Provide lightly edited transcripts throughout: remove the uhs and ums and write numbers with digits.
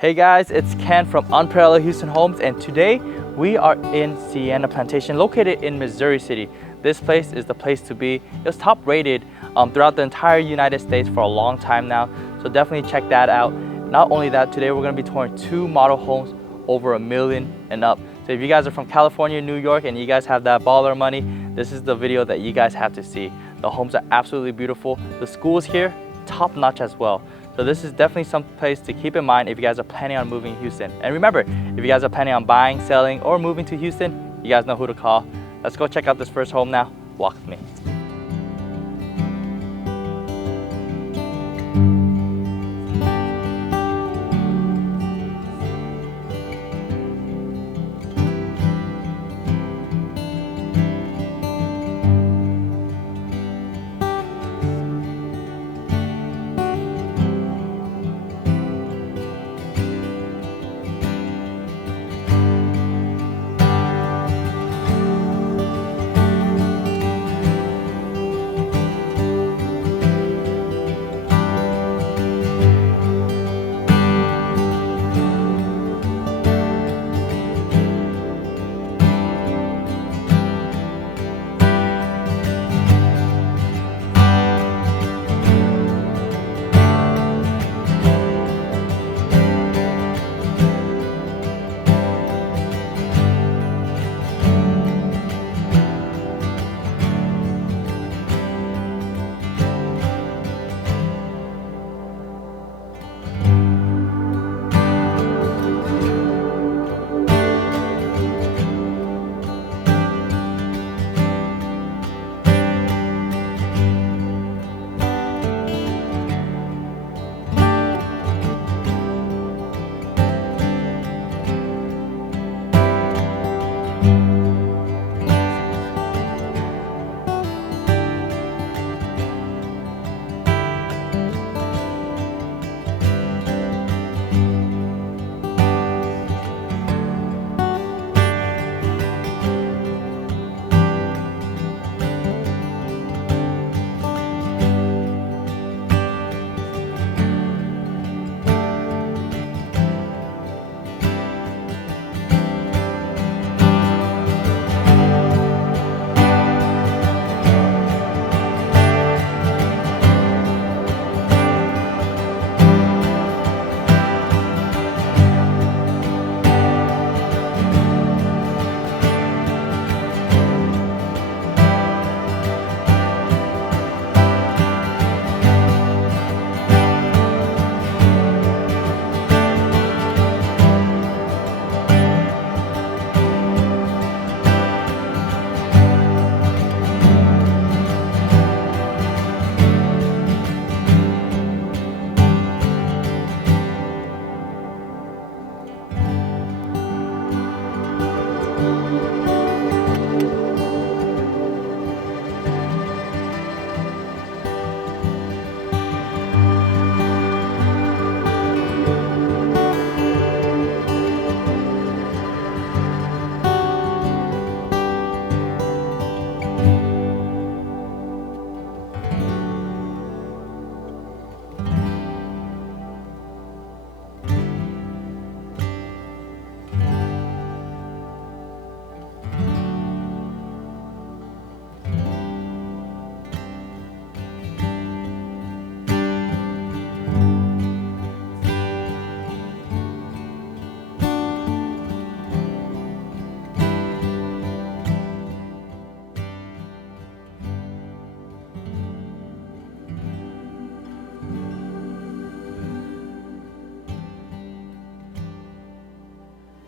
Hey guys, it's Ken from Unparalleled Houston Homes, and today we are in Siena Plantation, located in Missouri City. This place is the place to be. It was top rated throughout the entire United States for a long time now, so definitely check that out. Not only that, today we're going to be touring 2 model homes over $1 million and up. So if you guys are from California, New York, and you guys have that baller money, this is the video that you guys have to see. The homes are absolutely beautiful. The schools here, top notch as well. So this is definitely some place to keep in mind if you guys are planning on moving to Houston. And remember, if you guys are planning on buying, selling, or moving to Houston, you guys know who to call. Let's go check out this first home now. Walk with me.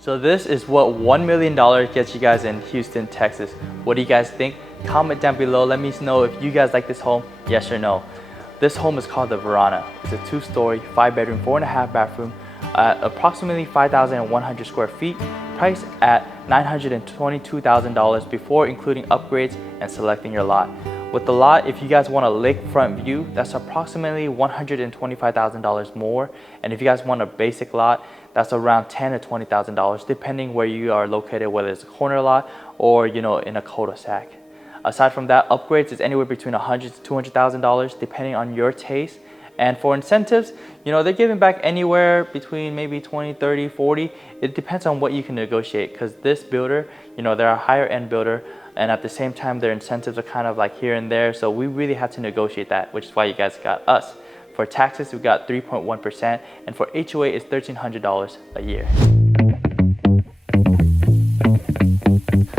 So this is what $1 million gets you guys in Houston, Texas. What do you guys think? Comment down below. Let me know if you guys like this home, yes or no. This home is called the Verana. It's a 2-story, 5-bedroom, 4.5 bathroom, approximately 5,100 square feet, priced at $922,000 before including upgrades and selecting your lot. With the lot, if you guys want a lakefront view, that's approximately $125,000 more. And if you guys want a basic lot, that's around $10,000 to $20,000, depending where you are located, whether it's a corner lot or in a cul-de-sac. Aside from that, upgrades is anywhere between $100,000 to $200,000, depending on your taste And for incentives, they're giving back anywhere between maybe 20, 30, 40. It depends on what you can negotiate, because this builder, they're a higher end builder, and at the same time their incentives are kind of like here and there, so we really have to negotiate that, which is why you guys got us. For taxes, we got 3.1%, and for HOA it's $1,300 a year.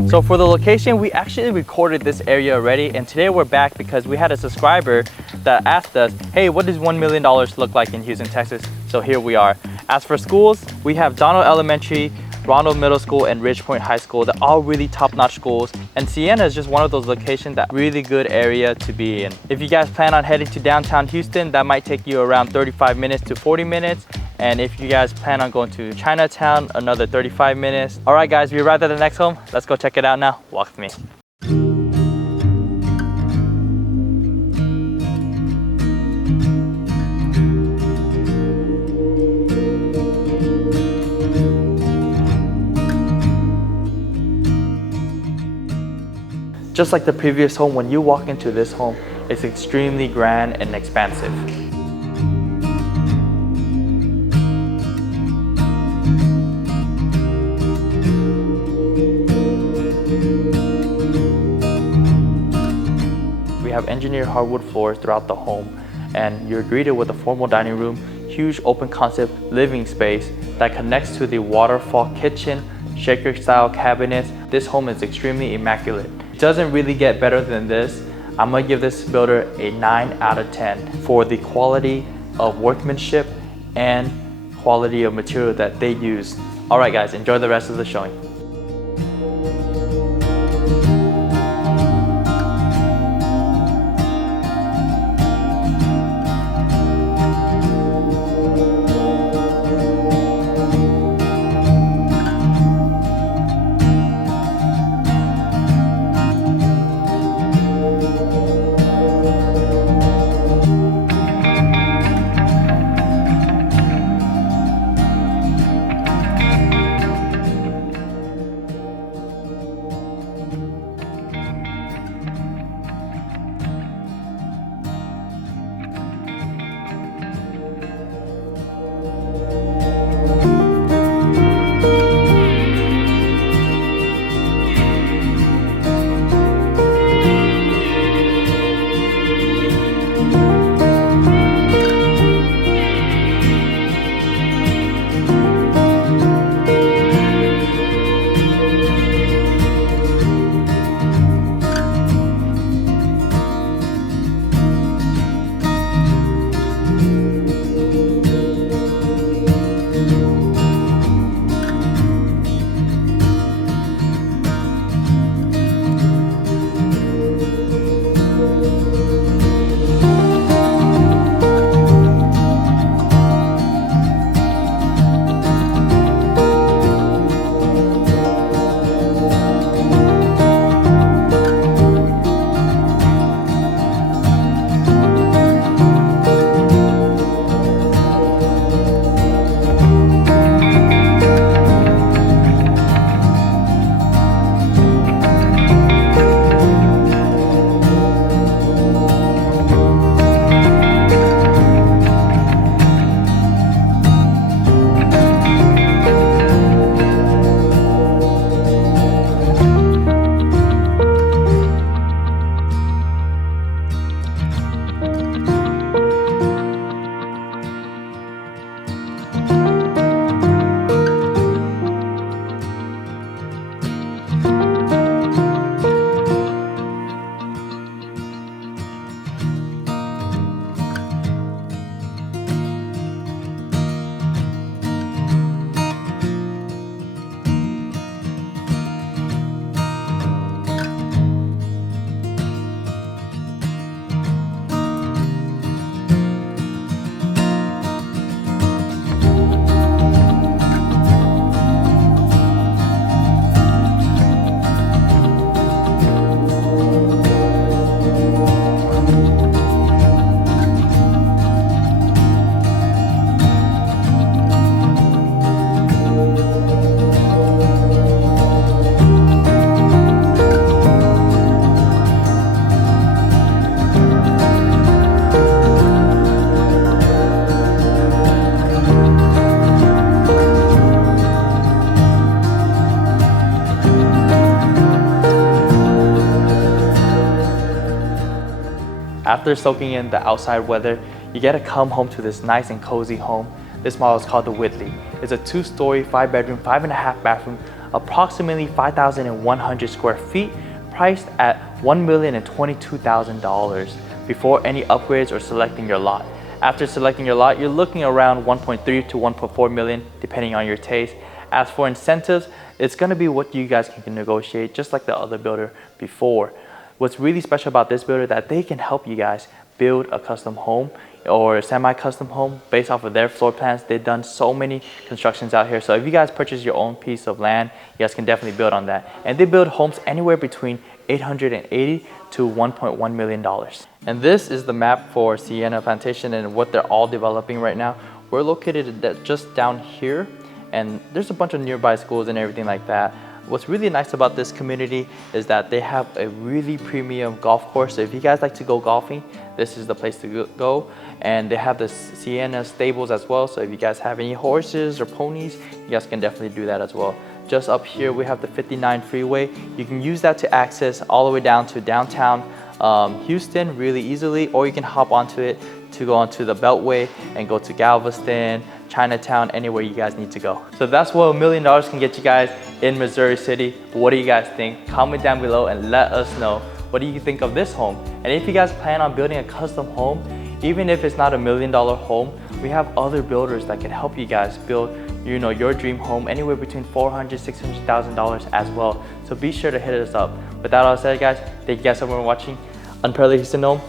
So for the location, we actually recorded this area already, and today we're back because we had a subscriber that asked us, hey, what does $1 million look like in Houston, Texas? So here we are. As for schools, we have Donald Elementary, Ronald Middle School, and Ridgepoint High School. They're all really top-notch schools, and Siena is just one of those locations that really good area to be in. If you guys plan on heading to downtown Houston, that might take you around 35 minutes to 40 minutes. And if you guys plan on going to Chinatown, another 35 minutes. All right, guys, we arrived at the next home. Let's go check it out now. Walk with me. Just like the previous home, when you walk into this home, it's extremely grand and expansive. We have engineered hardwood floors throughout the home, and you're greeted with a formal dining room, huge open concept living space that connects to the waterfall kitchen, shaker style cabinets. This home is extremely immaculate. It doesn't really get better than this. I'm gonna give this builder a 9 out of 10 for the quality of workmanship and quality of material that they use. All right, guys, enjoy the rest of the showing. after soaking in the outside weather, you get to come home to this nice and cozy home. This model is called the Whitley. It's a 2-story, 5-bedroom, 5.5 bathroom, approximately 5,100 square feet, priced at $1,022,000 before any upgrades or selecting your lot. After selecting your lot, you're looking around 1.3 to 1.4 million, depending on your taste. As for incentives, it's gonna be what you guys can negotiate, just like the other builder before. What's really special about this builder is that they can help you guys build a custom home or a semi-custom home based off of their floor plans. They've done so many constructions out here. So if you guys purchase your own piece of land, you guys can definitely build on that. And they build homes anywhere between $880 to $1.1 million. And this is the map for Siena Plantation and what they're all developing right now. We're located just down here, and there's a bunch of nearby schools and everything like that. What's really nice about this community is that they have a really premium golf course. So if you guys like to go golfing, this is the place to go. And they have the Siena stables as well. So if you guys have any horses or ponies, you guys can definitely do that as well. Just up here, we have the 59 freeway. You can use that to access all the way down to downtown Houston really easily, or you can hop onto it to go onto the Beltway and go to Galveston, Chinatown, anywhere you guys need to go. So that's what $1 million can get you guys in Missouri City. What do you guys think? Comment down below and let us know. What do you think of this home? And if you guys plan on building a custom home, even if it's not $1 million home, we have other builders that can help you guys build your dream home anywhere between $400,000 to $600,000 as well. So be sure to hit us up. With that all said, guys, thank you guys so much for watching Unparalleled Houston Home.